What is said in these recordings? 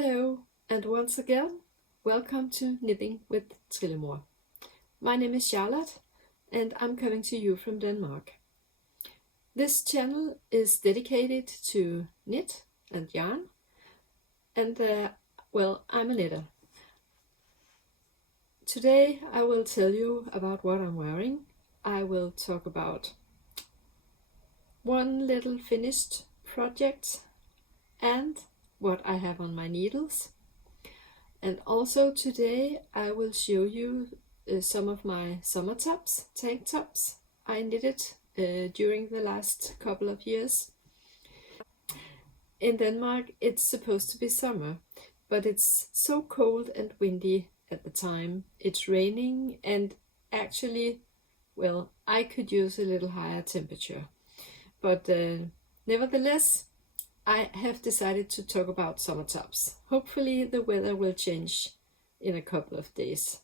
Hello, and once again, welcome to Knitting with Trillemor. My name is Charlotte, and I'm coming to you from Denmark. This channel is dedicated to knit and yarn, and I'm a knitter. Today I will tell you about what I'm wearing. I will talk about one little finished project and what I have on my needles. And also today I will show you some of my summer tops, tank tops I knitted during the last couple of years. In Denmark it's supposed to be summer, but it's so cold and windy at the time. It's raining, and actually, well, I could use a little higher temperature. But nevertheless, I have decided to talk about summer tops. Hopefully the weather will change in a couple of days.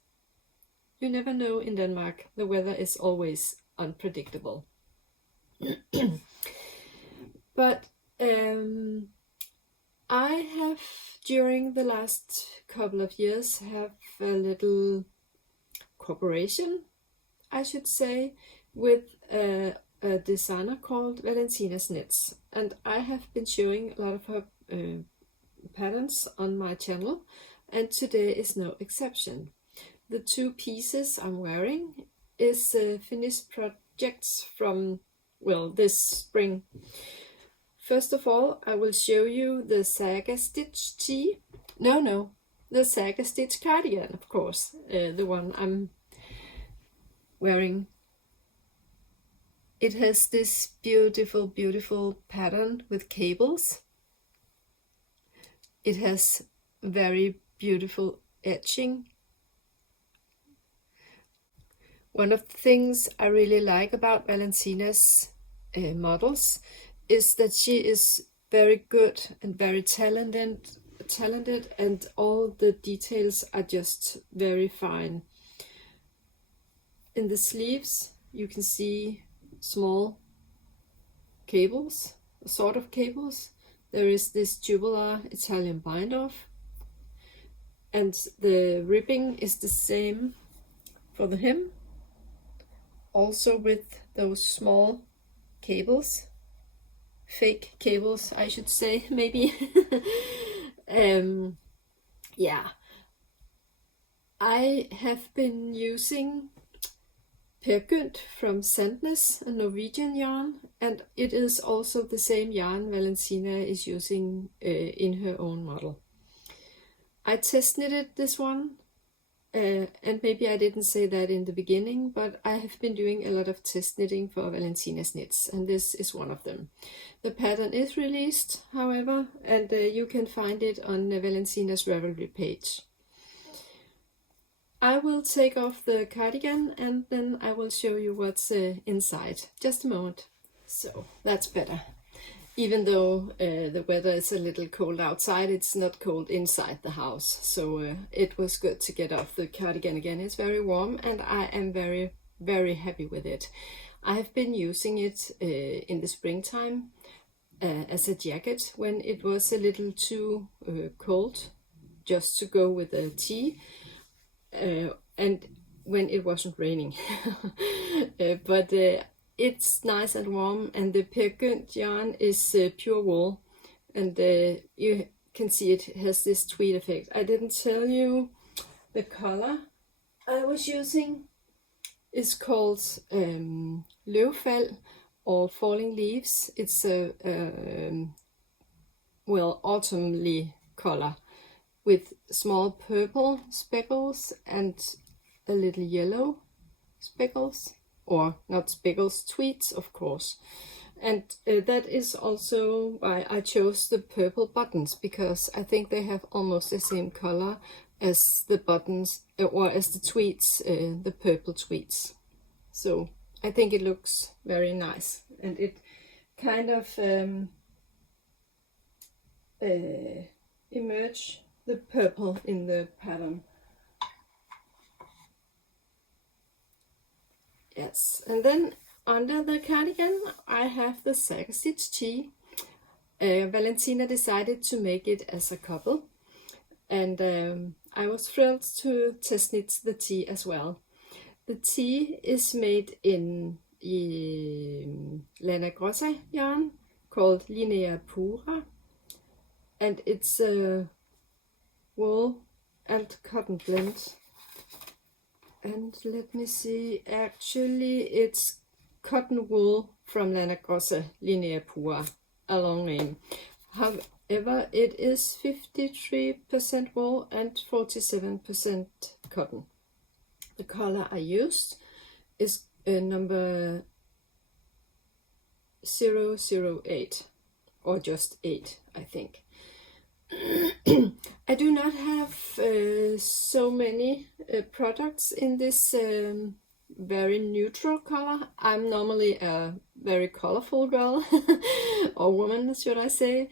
You never know in Denmark, the weather is always unpredictable. But I have, during the last couple of years, have a little cooperation, I should say, with a designer called Valentinas Knits, and I have been showing a lot of her patterns on my channel, and today is no exception. The two pieces I'm wearing is finished projects from, well, this spring. First of all, I will show you the Saga Stitch Tee. The Saga Stitch Cardigan, of course, the one I'm wearing. It has this beautiful, beautiful pattern with cables. It has very beautiful etching. One of the things I really like about Valentina's models is that she is very good and very talented, and all the details are just very fine. In the sleeves you can see small cables, sort of cables. There is this tubular Italian bind off, and the ribbing is the same for the hem, also with those small cables, fake cables I should say, maybe. Yeah, I have been using from Freshness, a Norwegian yarn, and it is also the same yarn Valentina is using in her own model. I test knitted this one, and maybe I didn't say that in the beginning, but I have been doing a lot of test knitting for Valentinas Knits, and this is one of them. The pattern is released, however, and you can find it on Valentina's Ravelry page. I will take off the cardigan and then I will show you what's inside. Just a moment. So that's better. Even though the weather is a little cold outside, it's not cold inside the house. So it was good to get off the cardigan again. It's very warm and I am very, very happy with it. I have been using it in the springtime as a jacket when it was a little too cold just to go with the tea. And when it wasn't raining. But it's nice and warm, and the Pergynt yarn is pure wool, and you can see it has this tweed effect. I didn't tell you the color I was using is called Løvfald or Falling Leaves. It's a autumnly color with small purple speckles and a little yellow speckles, or not speckles, tweeds of course. And that is also why I chose the purple buttons, because I think they have almost the same color as the buttons, or as the tweeds, the purple tweeds. So I think it looks very nice, and it kind of emerge the purple in the pattern. Yes, and then under the cardigan I have the Saga Stitch Tee. Valentina decided to make it as a couple, and I was thrilled to test knit the tee as well. The tee is made in lana grossa yarn called Linea Pura, and it's a wool and cotton blend. And let me see, actually it's cotton wool from Lana Grossa Linea Pura, a long name. However, it is 53% wool and 47% cotton. The color I used is number 008, or just 8, I think. I do not have so many products in this very neutral color. I'm normally a very colorful girl, or woman should I say.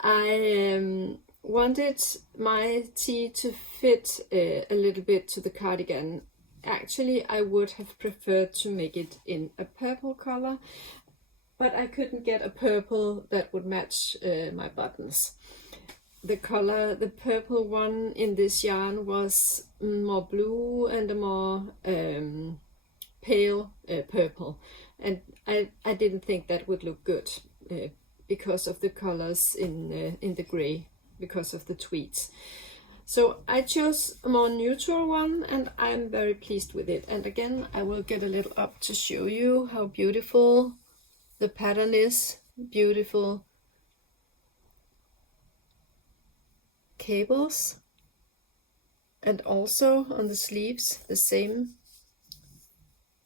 I wanted my tee to fit a little bit to the cardigan. Actually, I would have preferred to make it in a purple color, but I couldn't get a purple that would match my buttons. The color, the purple one in this yarn was more blue and a more pale purple, and I didn't think that would look good because of the colors in the gray, because of the tweeds. So I chose a more neutral one, and I'm very pleased with it. And again, I will get a little up to show you how beautiful the pattern is. Beautiful cables, and also on the sleeves the same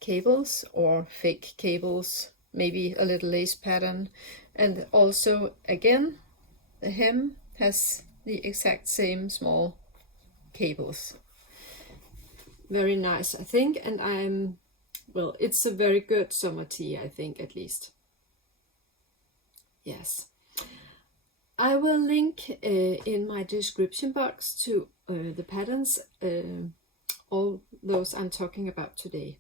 cables or fake cables, maybe a little lace pattern, and also again the hem has the exact same small cables. Very nice, I think, and well, it's a very good summer tee, I think, at least. Yes. I will link in my description box to the patterns, all those I'm talking about today.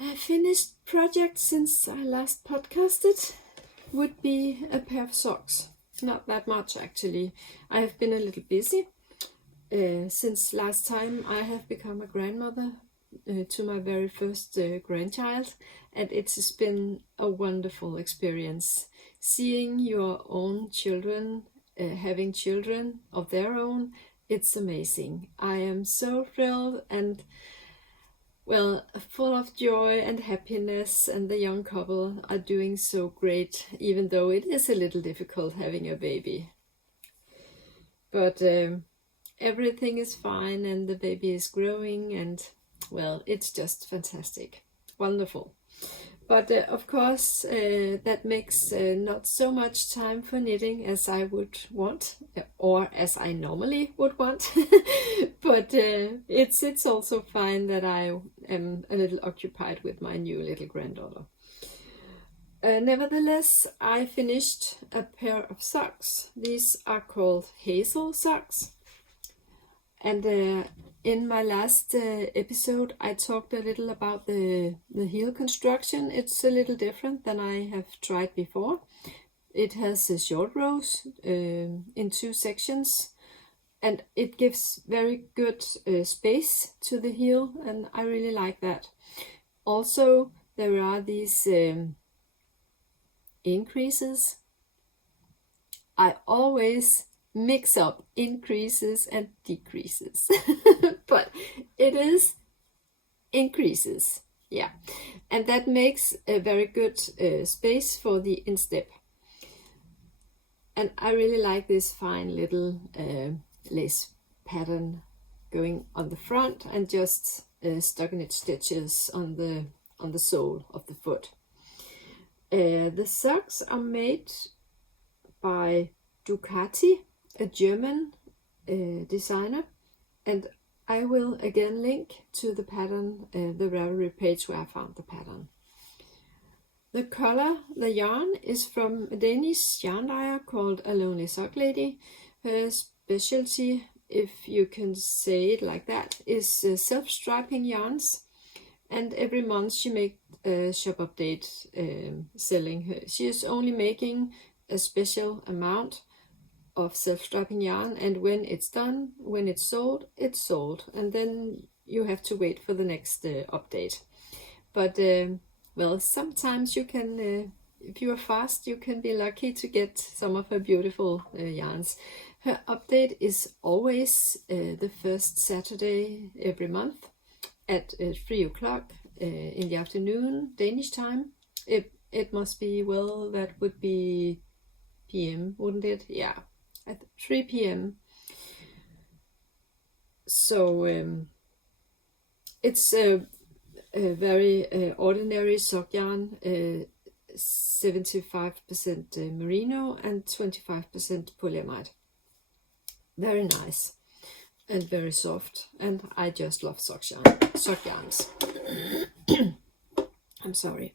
A finished project since I last podcasted would be a pair of socks. Not that much actually. I have been a little busy. Since last time I have become a grandmother to my very first grandchild, and it has been a wonderful experience. Seeing your own children having children of their own, it's amazing. I am so thrilled and, well, full of joy and happiness, and the young couple are doing so great, even though it is a little difficult having a baby. But everything is fine, and the baby is growing, and, well, it's just fantastic. Wonderful. But of course, that makes not so much time for knitting as I would want, or as I normally would want. But it's also fine that I am a little occupied with my new little granddaughter. Nevertheless, I finished a pair of socks. These are called Hazel socks. And in my last episode, I talked a little about the heel construction. It's a little different than I have tried before. It has a short rows in 2 sections, and it gives very good space to the heel, and I really like that. Also, there are these increases. I always mix up increases and decreases, but it is increases, yeah, and that makes a very good space for the instep. And I really like this fine little lace pattern going on the front, and just stockinette stitches on the sole of the foot. The socks are made by Ducati, a German designer, and I will again link to the pattern, the Ravelry page where I found the pattern. The color, the yarn, is from a Danish yarn dyer called A Lonely Sock Lady. Her specialty, if you can say it like that, is self-striping yarns, and every month she makes a shop update selling her. She is only making a special amount of self-strapping yarn, and when it's done, when it's sold, and then you have to wait for the next update. But well, sometimes you can, if you are fast, you can be lucky to get some of her beautiful yarns. Her update is always the first Saturday every month at 3 o'clock in the afternoon, Danish time. It must be, well, that would be PM, wouldn't it? Yeah, at 3 p.m. So it's a very ordinary sock yarn, 75% merino and 25% polyamide. Very nice and very soft, and I just love sock yarns. I'm sorry.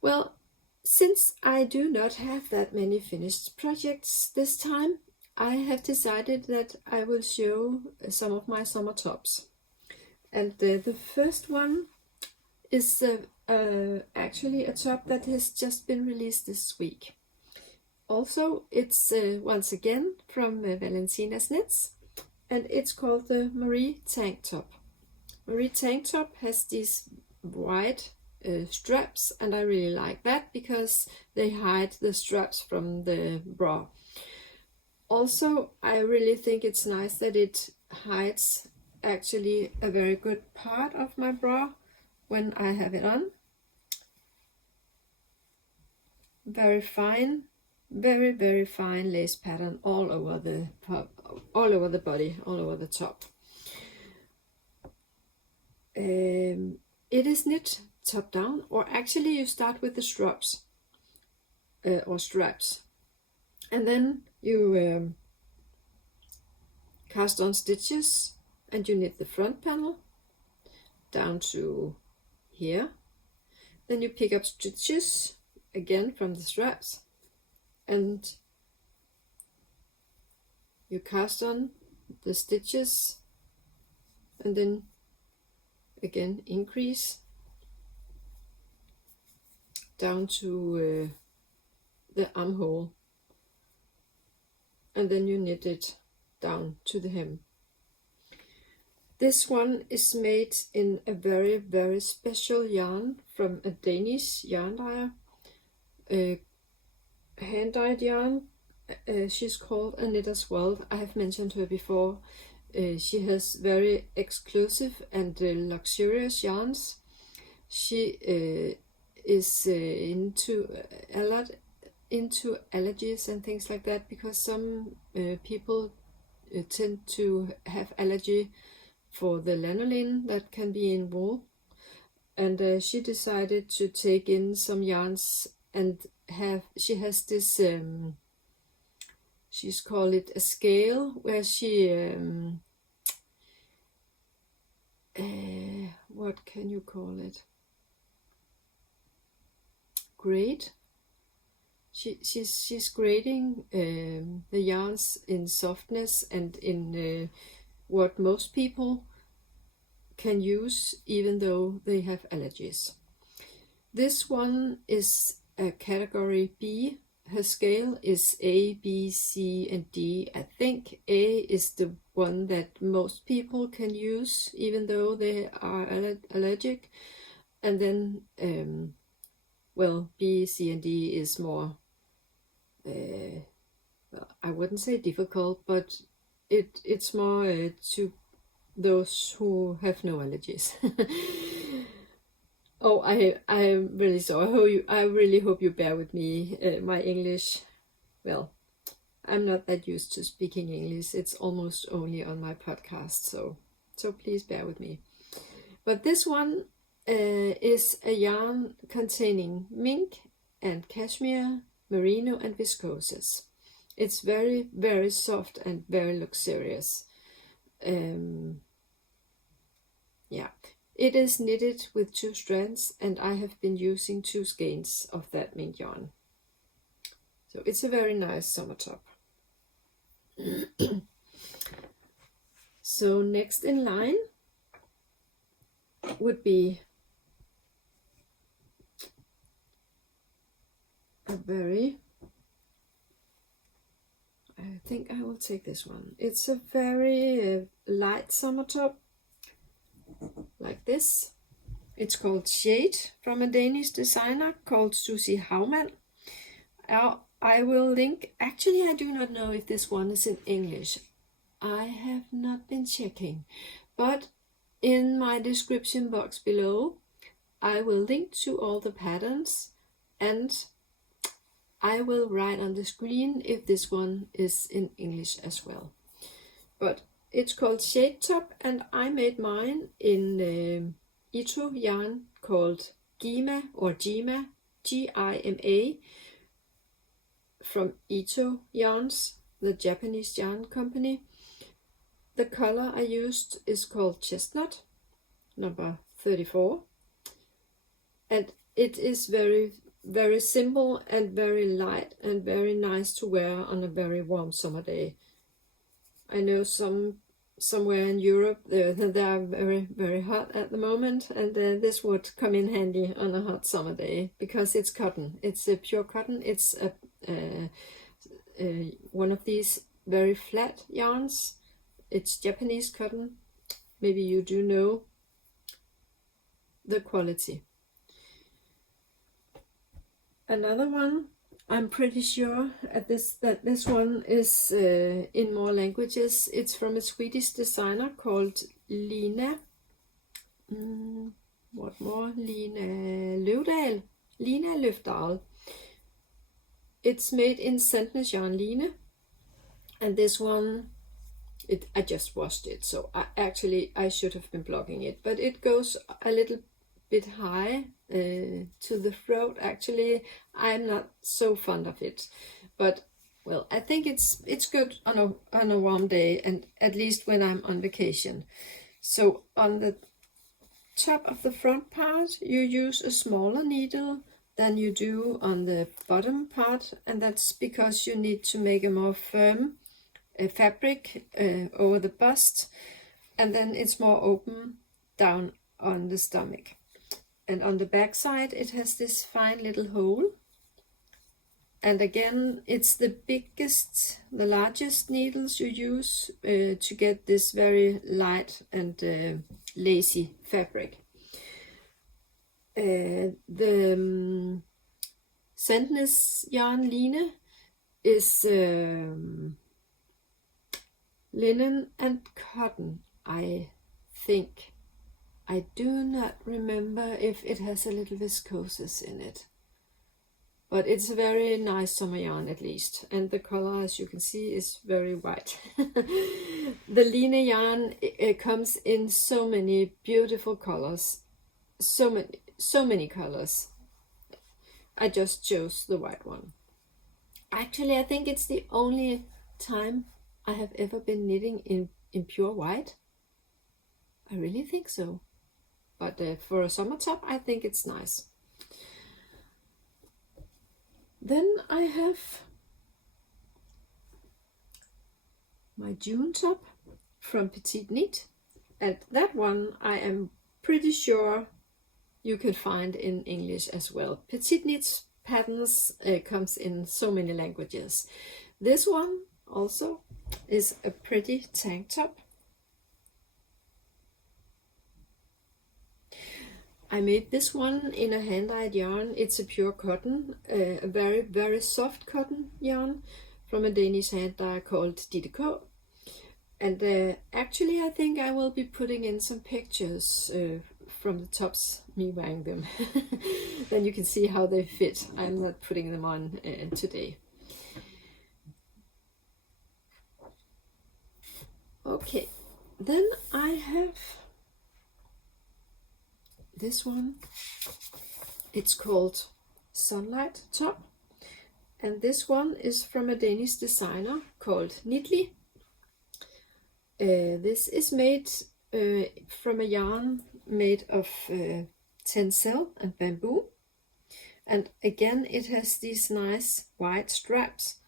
Well, since I do not have that many finished projects this time, I have decided that I will show some of my summer tops. And the first one is actually a top that has just been released this week. Also, it's once again from Valentinas Knits, and it's called the Marie Tank Top. Marie Tank Top has these wide straps, and I really like that because they hide the straps from the bra. Also, I really think it's nice that it hides actually a very good part of my bra when I have it on. Very fine, very fine lace pattern all over the body, all over the top. It is knit top down, or actually you start with the straps or straps, and then you cast on stitches and you knit the front panel down to here. Then you pick up stitches again from the straps and you cast on the stitches and then again increase down to the armhole, and then you knit it down to the hem. This one is made in a very special yarn from a Danish yarn dyer, hand-dyed yarn. She's called a Knitter's World. I have mentioned her before. She has very exclusive and luxurious yarns. She is into a lot into allergies and things like that, because some people tend to have allergy for the lanolin that can be in wool, and she decided to take in some yarns and she has this she's called it a scale, where she what can you call it, grade. She's grading the yarns in softness and in what most people can use even though they have allergies. This one is a category B. Her scale is A, B, C and D. I think A is the one that most people can use even though they are allergic, and then well, B, C and D is more I wouldn't say difficult, but it's more to those who have no allergies. Oh, I'm really sorry. I really hope you bear with me. My English, well, I'm not that used to speaking English. It's almost only on my podcast, so please bear with me. But this one is a yarn containing mink and cashmere, merino and viscoses. It's very soft and very luxurious. Yeah, it is knitted with 2 strands, and I have been using 2 skeins of that mink yarn. So it's a very nice summer top. So next in line would be a very, I think I will take this one. It's a very light summer top, like this. It's called Shade from a Danish designer called Susie Haumann. I will link, actually I do not know if this one is in English. I have not been checking, but in my description box below, I will link to all the patterns, and I will write on the screen if this one is in English as well. But it's called Shade Top, and I made mine in Ito yarn called Gima or Gima, Gima, from Ito Yarns, the Japanese yarn company. The color I used is called Chestnut, number 34. And it is very, very simple and very light and very nice to wear on a very warm summer day. I know somewhere in Europe they are very, very hot at the moment, and this would come in handy on a hot summer day because it's cotton. It's a pure cotton. It's one of these very flat yarns. It's Japanese cotton. Maybe you do know the quality. Another one, I'm pretty sure that this one is in more languages. It's from a Swedish designer called Lina. What more? Lina Løvdahl. Lina Løvdahl. It's made in Sandnes yarn Line, and this one, I just washed it, so I should have been blogging it, but it goes a little bit high to the throat. Actually, I'm not so fond of it, but well, I think it's good on a warm day, and at least when I'm on vacation. So on the top of the front part, you use a smaller needle than you do on the bottom part, and that's because you need to make a more firm fabric over the bust, and then it's more open down on the stomach. And on the back side it has this fine little hole, and again it's the largest needles you use to get this very light and lacy fabric. The Sandnes yarn Line is linen and cotton, I think. I do not remember if it has a little viscoses in it, but it's a very nice summer yarn at least, and the color, as you can see, is very white. The Line yarn, it comes in so many beautiful colors, so many colors. I just chose the white one. Actually, I think it's the only time I have ever been knitting in pure white. I really think so. But for a summer top, I think it's nice. Then I have my June top from Petite Knit, and that one I am pretty sure you can find in English as well. Petite Knit's patterns comes in so many languages. This one also is a pretty tank top. I made this one in a hand-dyed yarn. It's a pure cotton, a very, very soft cotton yarn from a Danish hand dyer called DDK. And actually I think I will be putting in some pictures from the tops, me wearing them. Then you can see how they fit. I'm not putting them on today. Okay, then I have this one. It's called Sunlight Top, and this one is from a Danish designer called Knitlig. This is made from a yarn made of tencel and bamboo, and again it has these nice white straps,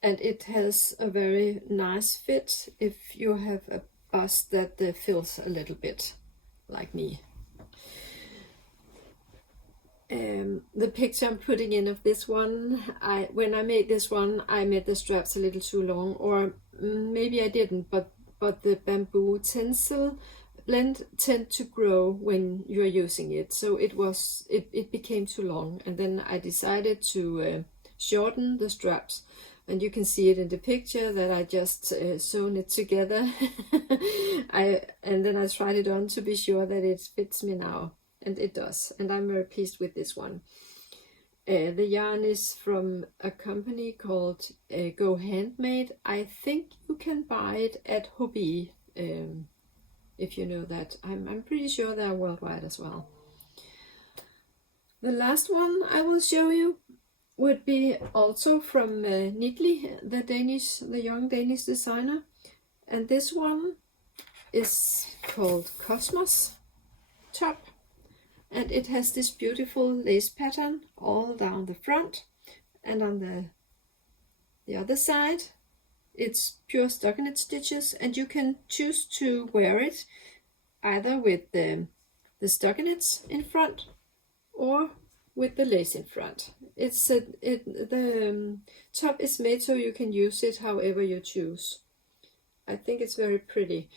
and it has a very nice fit if you have a bust that fills a little bit like me. the picture I'm putting in of this one, when I made this one, I made the straps a little too long, or maybe I didn't, but the bamboo tencel blend tend to grow when you're using it, so it became too long, and then I decided to shorten the straps, and you can see it in the picture that I just sewn it together. And then I tried it on to be sure that it fits me now, and it does, and I'm very pleased with this one. The yarn is from a company called Go Handmade. I think you can buy it at Hobby, if you know that. I'm pretty sure they're worldwide as well. The last one I will show you would be also from Knitlig, the young Danish designer, and this one is called Cosmos top, and it has this beautiful lace pattern all down the front, and on the other side it's pure stockinette stitches, and you can choose to wear it either with the stockinettes in front or with the lace in front. The top is made so you can use it however you choose. I think it's very pretty,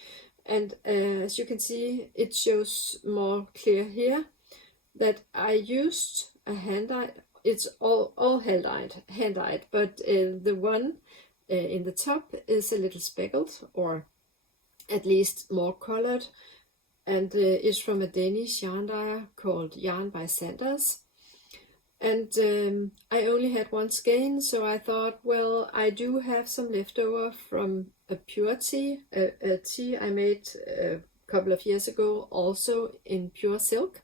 and as you can see, it shows more clear here that I used a hand-dyed. It's all hand-dyed, but the one in the top is a little speckled, or at least more colored, and is from a Danish yarn dyer called Yarn by Sanders. And I only had one skein, so I thought, well, I do have some leftover from a pure tee, a tee I made a couple of years ago, also in pure silk.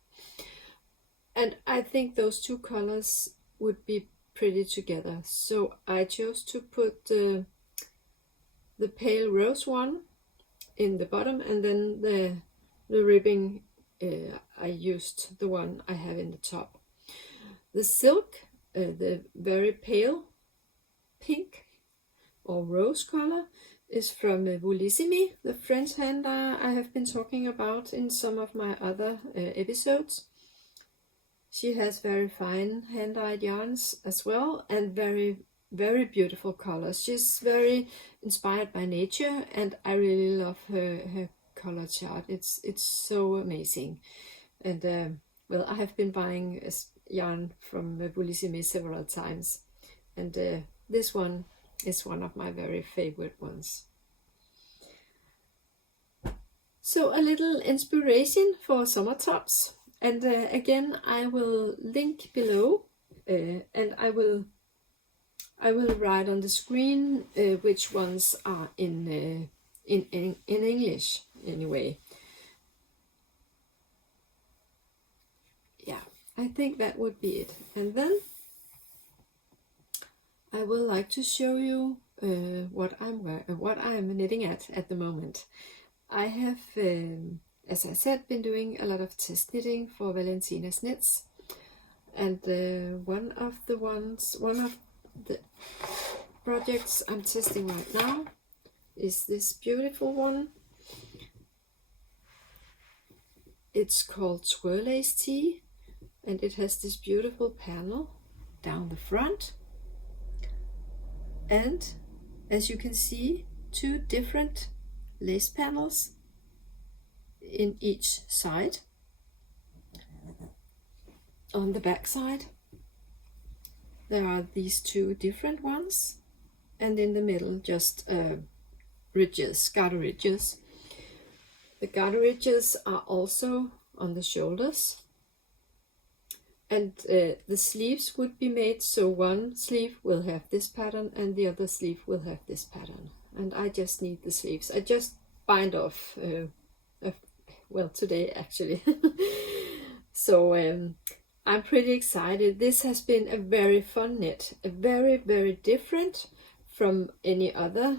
And I think those two colors would be pretty together. So I chose to put the pale rose one in the bottom, and then the ribbing, I used the one I have in the top. The silk, the very pale pink or rose color, is from Woolissimi, the French hand dyer I have been talking about in some of my other episodes. She has very fine hand-dyed yarns as well, and very, very beautiful colors. She's very inspired by nature, and I really love her color chart. It's so amazing. And well, I have been buying yarn from Woolissimi several times, and this one is one of my very favorite ones. So a little inspiration for summer tops, and again I will link below, and I will write on the screen which ones are in English anyway. I think that would be it. And then I would like to show you what I'm knitting at the moment. I have, as I said, been doing a lot of test knitting for Valentinas Knits, and one of the projects I'm testing right now is this beautiful one. It's called Twirlace Tee, and it has this beautiful panel down the front, and as you can see, two different lace panels in each side. On the back side there are these two different ones, and in the middle just ridges, garter ridges. The garter ridges are also on the shoulders, and the sleeves would be made so one sleeve will have this pattern and the other sleeve will have this pattern, and I just need the sleeves. I just bind off well, today actually. So I'm pretty excited. This has been a very fun knit, a very, very different from any other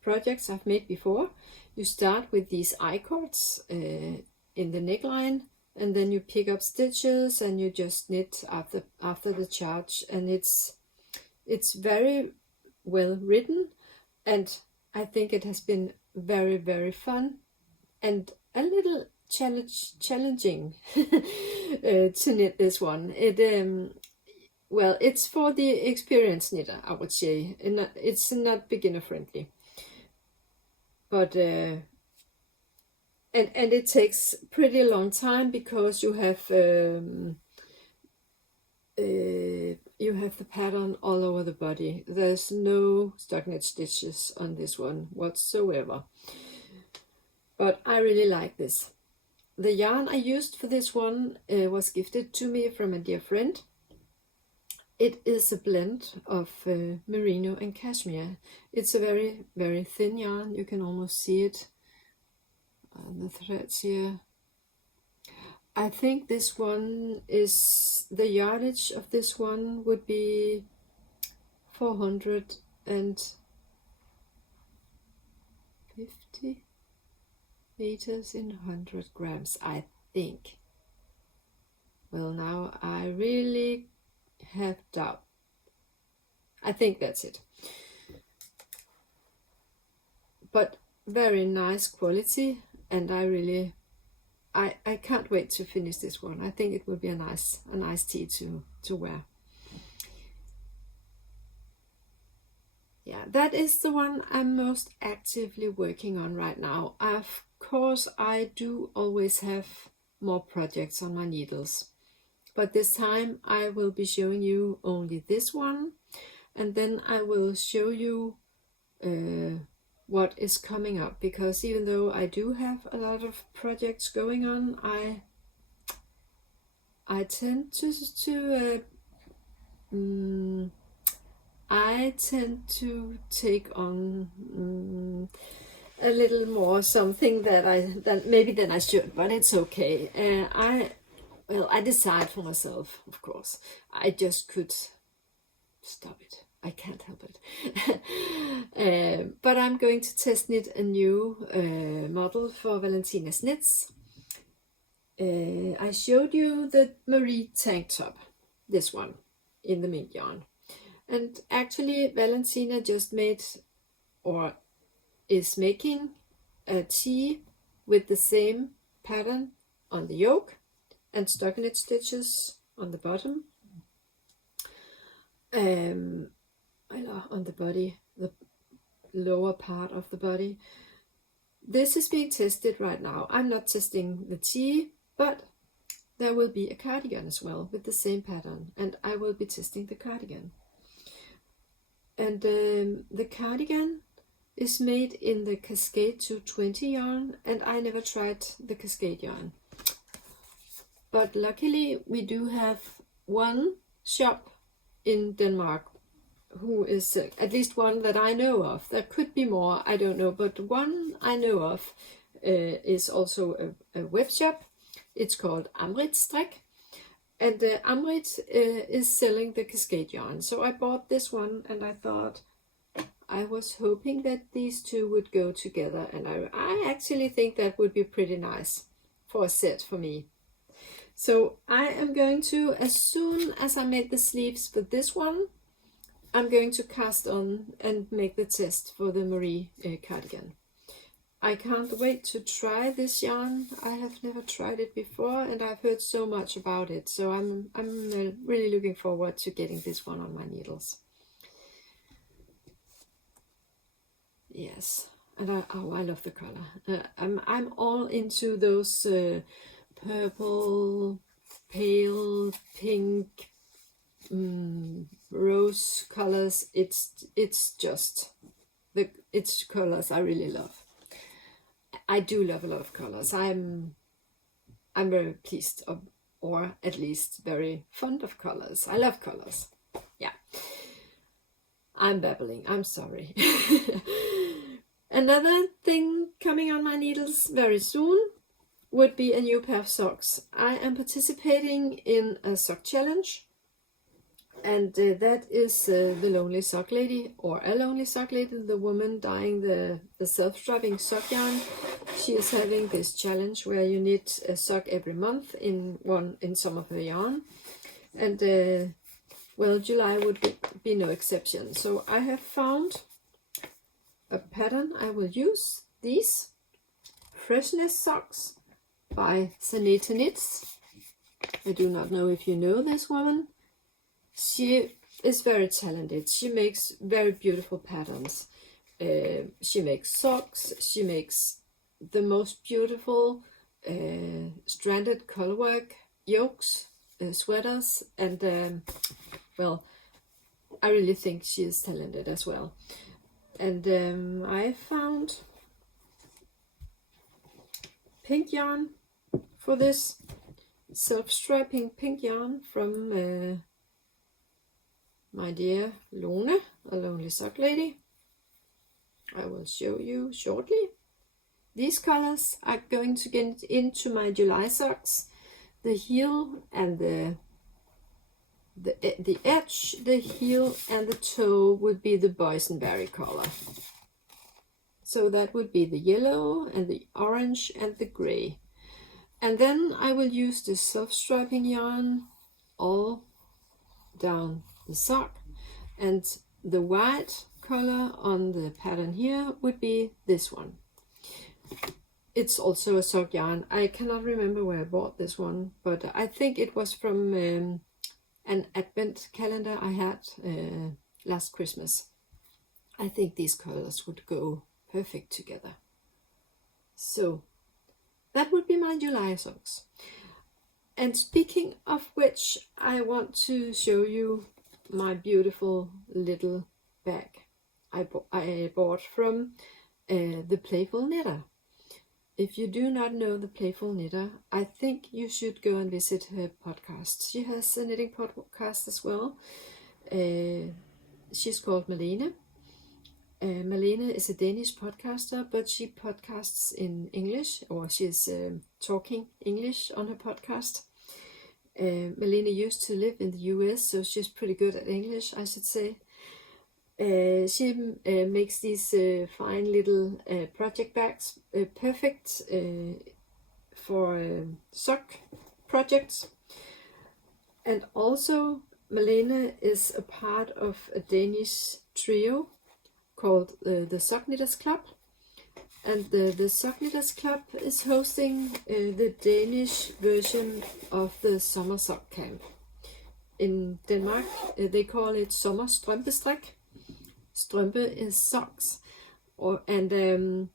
projects I've made before. You start with these I-cords in the neckline, and then you pick up stitches and you just knit after the charge, and it's very well written, and I think it has been very, very fun and a little challenging to knit this one. Well, it's for the experienced knitter, I would say. It's not beginner friendly, but and it takes pretty long time because you have the pattern all over the body. There's no stockinette stitches on this one whatsoever, but I really like this. The yarn I used for this one was gifted to me from a dear friend. It is a blend of merino and cashmere. It's a very, very thin yarn. You can almost see it on the threads here. I think this one is, the yardage of this one would be 450 meters in 100 grams, I think. Well, now I really have doubt. I think that's it. But very nice quality, and I can't wait to finish this one. I think it will be a nice tee to wear. Yeah, that is the one I'm most actively working on right now. Of course, I do always have more projects on my needles, but this time I will be showing you only this one, and then I will show you what is coming up, because even though I do have a lot of projects going on, I tend to take on a little more something than I should, but it's okay. I decide for myself, of course. I just could stop it. I can't help it. But I'm going to test knit a new model for Valentinas Knits. I showed you the Marie tank top, this one, in the mint yarn. And actually Valentina just made, or is making, a tee with the same pattern on the yoke and stockinette stitches on the bottom. On the body, the lower part of the body. This is being tested right now. I'm not testing the tee, but there will be a cardigan as well with the same pattern, and I will be testing the cardigan. And the cardigan is made in the Cascade 220 yarn, and I never tried the Cascade yarn. But luckily we do have one shop in Denmark who is at least one that I know of. There could be more, I don't know, but one I know of is also a web shop. It's called Amrit-strik, and Amrit is selling the Cascade yarn. So I bought this one, and I thought, I was hoping that these two would go together, and I actually think that would be pretty nice for a set for me. So I am going to, as soon as I make the sleeves for this one, I'm going to cast on and make the test for the Marie cardigan. I can't wait to try this yarn. I have never tried it before, and I've heard so much about it. So I'm really looking forward to getting this one on my needles. Yes, and I love the color. I'm all into those purple, pale, pink, rose colors. It's colors I really love. I do love a lot of colors. I'm very pleased of, or at least very fond of colors. I love colors. Yeah. I'm babbling. I'm sorry. Another thing coming on my needles very soon would be a new pair of socks. I am participating in a sock challenge, and that is the Lonely Sock Lady, or a Lonely Sock Lady, the woman dyeing the self-strapping sock yarn. She is having this challenge where you knit a sock every month in some of her yarn, and well, July would be no exception. So I have found a pattern I will use. These Freshness socks by Zanete Knits. I do not know if you know this woman. She is very talented. She makes very beautiful patterns. She makes socks. She makes the most beautiful stranded colorwork yokes, sweaters, and well, I really think she is talented as well. And I found pink yarn for this, self-striping pink yarn from my dear Lone, a lonely sock lady. I will show you shortly. These colors are going to get into my July socks. The heel and the edge, the heel and the toe would be the boysenberry color. So that would be the yellow and the orange and the gray. And then I will use the self-striping yarn all down the sock, and the white color on the pattern here would be this one. It's also a sock yarn. I cannot remember where I bought this one, but I think it was from an advent calendar I had last Christmas. I think these colors would go perfect together. So that would be my July socks. And speaking of which, I want to show you my beautiful little bag I bought from the Playful Knitter. If you do not know the Playful Knitter, I think you should go and visit her podcast. She has a knitting podcast as well. She's called Malene. Malene is a Danish podcaster, but she podcasts in English, or she's talking English on her podcast. Malene used to live in the US, so she's pretty good at English, I should say. She makes these fine little project bags, perfect for sock projects. And also Malene is a part of a Danish trio called the Sock Knitters Club. And the Sock Knitters Club is hosting the Danish version of the sommersockcamp. In Denmark, they call it sommerstrømpestrik. Strømpe is socks. And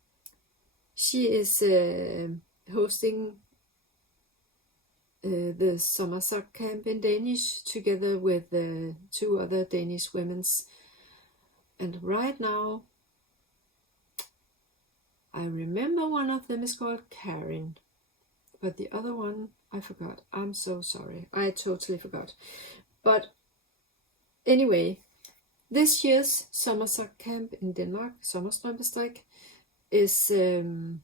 she is hosting the sommersockcamp in Danish together with two other Danish women. And right now, I remember one of them is called Karen, but the other one I forgot. I'm so sorry. I totally forgot. But anyway, this year's sommersockcamp in Denmark, sommerstrømpestrik, is having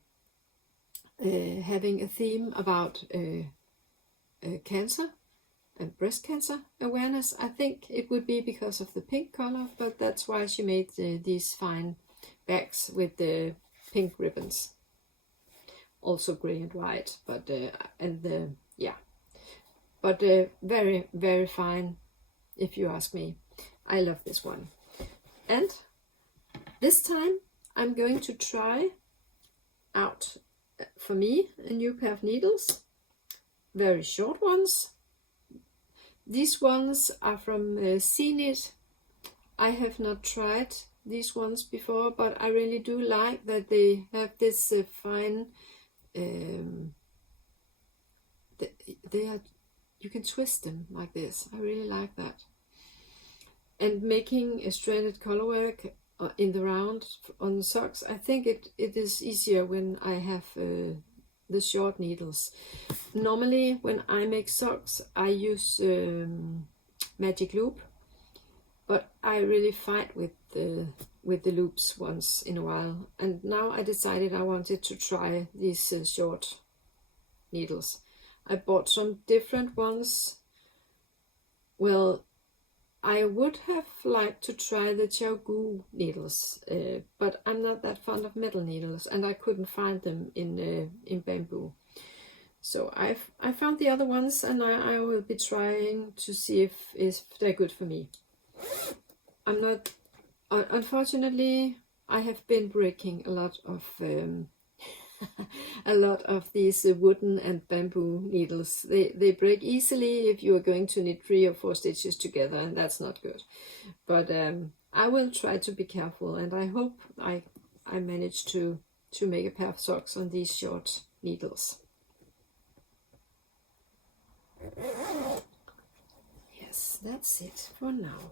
a theme about cancer and breast cancer awareness. I think it would be because of the pink color, but that's why she made these fine bags with the pink ribbons, also gray and white, but very, very fine, if you ask me. I love this one. And this time I'm going to try out, for me, a new pair of needles, very short ones. These ones are from Zanete. I have not tried these ones before, but I really do like that they have this fine, they are, you can twist them like this. I really like that. And making a stranded colorwork in the round on the socks, I think it is easier when I have the short needles. Normally when I make socks I use magic loop, but I really fight with the loops once in a while, and now I decided I wanted to try these short needles. I bought some different ones. Well, I would have liked to try the Gu needles, but I'm not that fond of metal needles, and I couldn't find them in bamboo. So I found the other ones, and I will be trying to see if they're good for me. I'm not. Unfortunately, I have been breaking a lot of a lot of these wooden and bamboo needles. They break easily if you are going to knit 3 or 4 stitches together, and that's not good. But I will try to be careful, and I hope I manage to make a pair of socks on these short needles. Yes, that's it for now.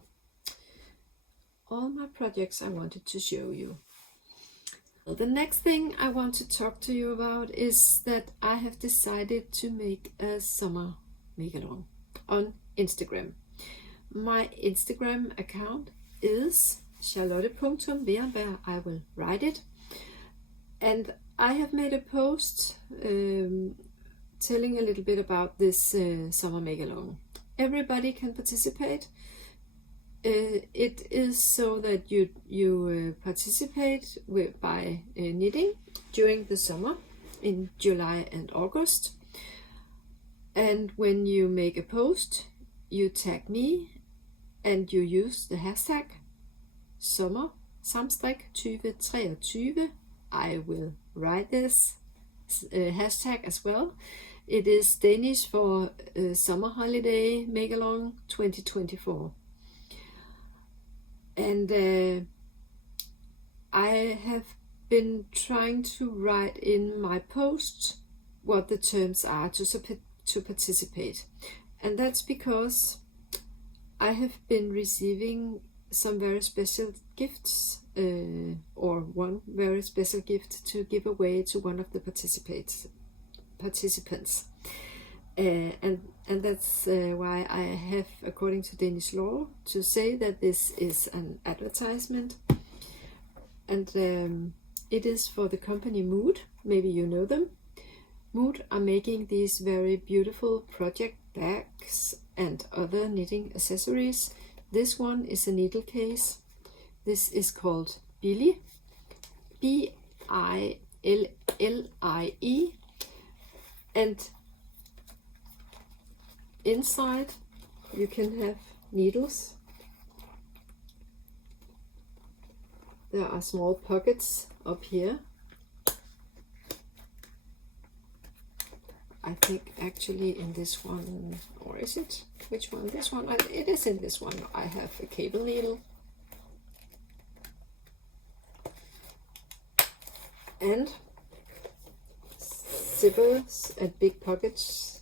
All my projects I wanted to show you. The next thing I want to talk to you about is that I have decided to make a summer make-along on Instagram. My Instagram account is Charlotte.Trillemor. I will write it. And I have made a post telling a little bit about this summer make-along. Everybody can participate. It is so that you participate by knitting during the summer in July and August. And when you make a post, you tag me and you use the hashtag sommerstrømpestrik 2023. I will write this hashtag as well. It is Danish for summer holiday make-along 2024. And I have been trying to write in my post what the terms are to participate. And that's because I have been receiving some very special gifts, or one very special gift to give away to one of the participants. And that's why I have, according to Danish law, to say that this is an advertisement. And it is for the company Mood. Maybe you know them. Mood are making these very beautiful project bags and other knitting accessories. This one is a needle case. This is called Billie, Billie, and inside you can have needles. There are small pockets up here. I think actually in this one, or is it? Which one? This one? It is in this one. I have a cable needle. And zippers and big pockets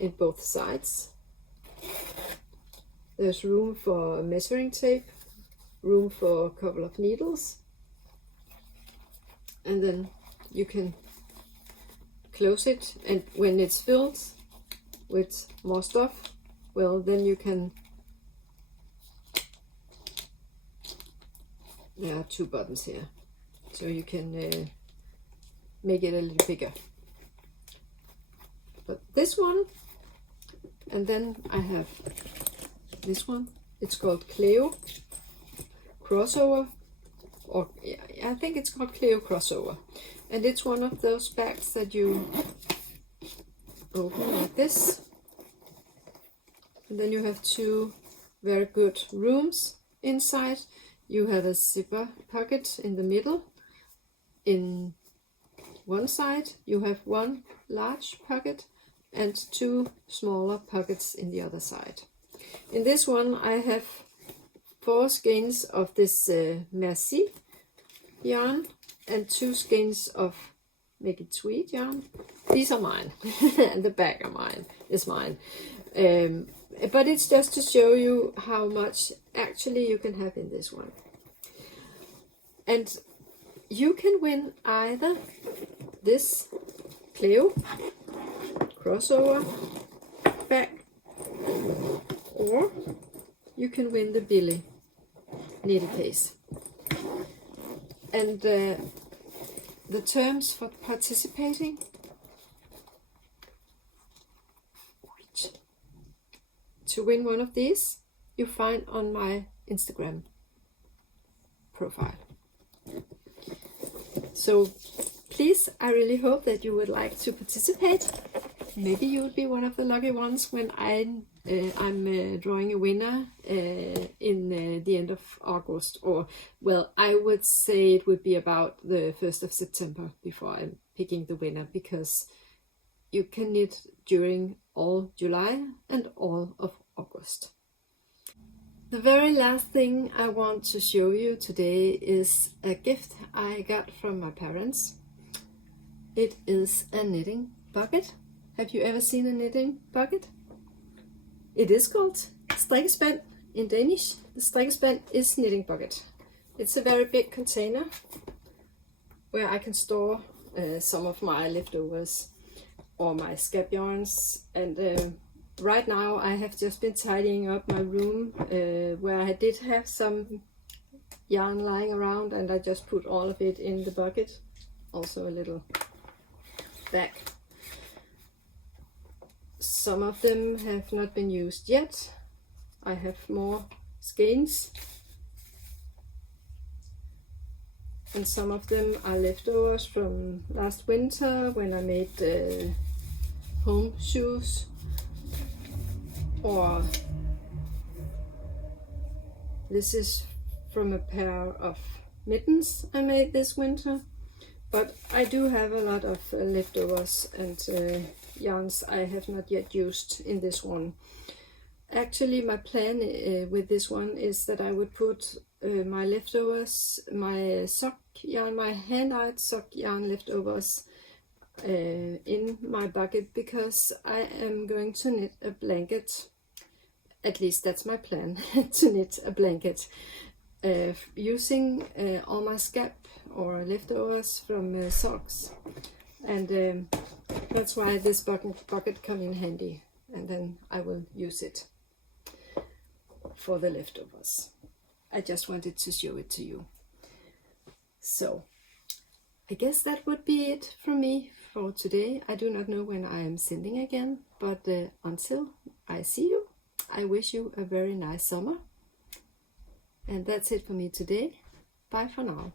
in both sides. There's room for measuring tape, room for a couple of needles, and then you can close it, and when it's filled with more stuff, well, then you can, there are 2 buttons here, so you can make it a little bigger. But this one, and then I have this one, it's called Cleo Crossover, or yeah, I think it's called Cleo Crossover, and it's one of those bags that you open like this, and then you have 2 very good rooms inside. You have a zipper pocket in the middle. In one side you have 1 large pocket and 2 smaller pockets in the other side. In this one I have 4 skeins of this Merci yarn and 2 skeins of Make It Sweet yarn. These are mine and the bag is mine. But it's just to show you how much actually you can have in this one. And you can win either this Cleo Crossover bag, or you can win the Billie needle case. And the terms for participating, to win one of these, you find on my Instagram profile. So please, I really hope that you would like to participate. Maybe you would be one of the lucky ones when I I'm drawing a winner in the end of August, or well, I would say it would be about the 1st of September before I'm picking the winner, because you can knit during all July and all of August. The very last thing I want to show you today is a gift I got from my parents. It is a knitting bucket. Have you ever seen a knitting bucket? It is called strikkespand in Danish. The strikkespand is knitting bucket. It's a very big container where I can store some of my leftovers or my scrap yarns, and right now I have just been tidying up my room where I did have some yarn lying around, and I just put all of it in the bucket. Also a little bag. Some of them have not been used yet. I have more skeins, and some of them are leftovers from last winter when I made home shoes, or this is from a pair of mittens I made this winter. But I do have a lot of leftovers and yarns I have not yet used in this one. Actually, my plan with this one is that I would put my leftovers, my sock yarn, my hand-dyed sock yarn leftovers in my bucket, because I am going to knit a blanket. At least that's my plan, to knit a blanket using all my scrap or leftovers from socks, and that's why this bucket come in handy, and then I will use it for the leftovers. I just wanted to show it to you. So I guess that would be it from me for today. I do not know when I am sending again, but until I see you, I wish you a very nice summer. And that's it for me today. Bye for now.